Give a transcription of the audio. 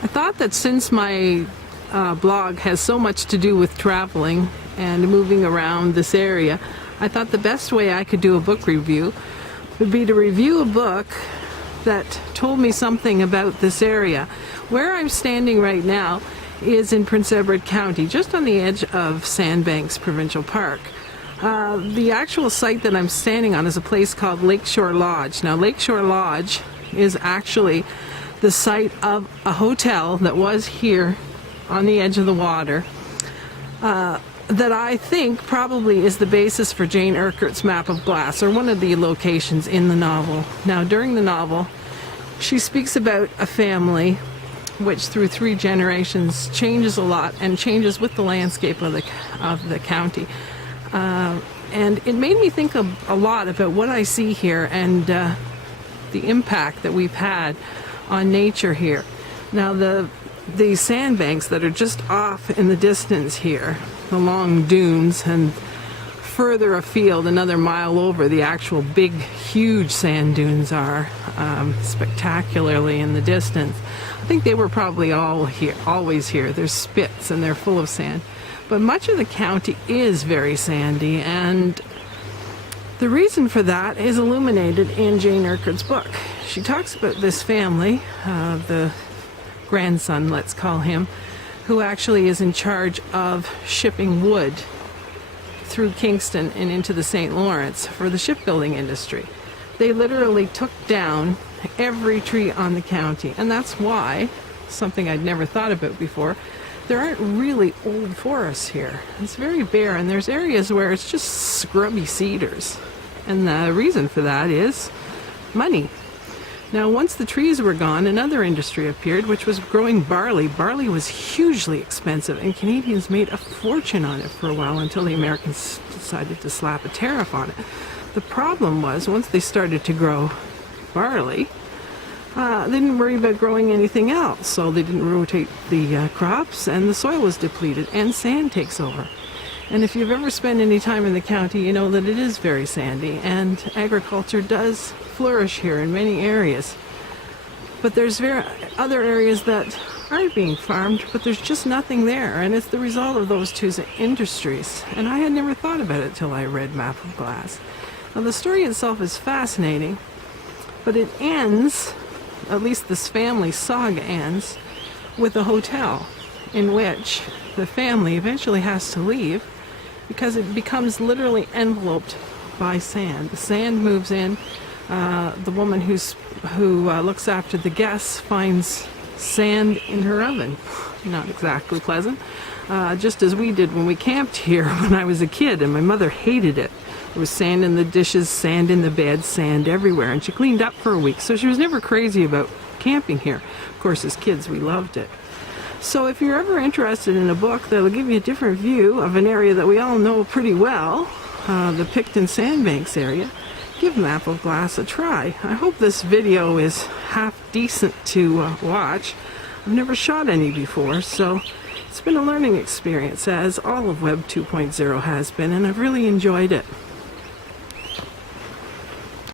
I thought that since my blog has so much to do with traveling and moving around this area, I thought the best way I could do a book review would be to review a book that told me something about this area. Where I'm standing right now is in Prince Edward County, just on the edge of Sandbanks Provincial Park. The actual site that I'm standing on is a place called Lakeshore Lodge. Now, Lakeshore Lodge is actually the site of a hotel that was here on the edge of the water that I think probably is the basis for Jane Urquhart's Map of Glass, or one of the locations in the novel. Now, during the novel, she speaks about a family which through 3 generations changes a lot and changes with the landscape of the county. And it made me think a lot about what I see here and the impact that we've had on nature here. Now, the sandbanks that are just off in the distance here, the long dunes, and further afield, another mile over, the actual big, huge sand dunes are spectacularly in the distance. I think they were probably always here. They're spits and they're full of sand. But much of the county is very sandy, and the reason for that is illuminated in Jane Urquhart's book. She talks about this family, the grandson, let's call him, who actually is in charge of shipping wood through Kingston and into the St. Lawrence for the shipbuilding industry. They literally took down every tree on the county, and that's why, something I'd never thought about before, there aren't really old forests here. It's very bare, and there's areas where it's just scrubby cedars. And the reason for that is money. Now, once the trees were gone, another industry appeared, which was growing barley. Barley was hugely expensive, and Canadians made a fortune on it for a while until the Americans decided to slap a tariff on it. The problem was, once they started to grow barley, they didn't worry about growing anything else, so they didn't rotate the crops, and the soil was depleted, and sand takes over. And if you've ever spent any time in the county, you know that it is very sandy, and agriculture does flourish here in many areas. But there's other areas that aren't being farmed, but there's just nothing there, and it's the result of those 2 industries. And I had never thought about it till I read Map of Glass. Now, the story itself is fascinating, but it ends, at least this family saga ends, with a hotel in which the family eventually has to leave because it becomes literally enveloped by sand. The sand moves in. The woman who looks after the guests finds sand in her oven. Not exactly pleasant. Just as we did when we camped here when I was a kid, and my mother hated it. There was sand in the dishes, sand in the bed, sand everywhere, and she cleaned up for a week, so she was never crazy about camping here. Of course, as kids, we loved it. So if you're ever interested in a book that'll give you a different view of an area that we all know pretty well, the Picton Sandbanks area, give Map of Glass a try. I hope this video is half decent to watch. I've never shot any before, so it's been a learning experience, as all of Web 2.0 has been, and I've really enjoyed it.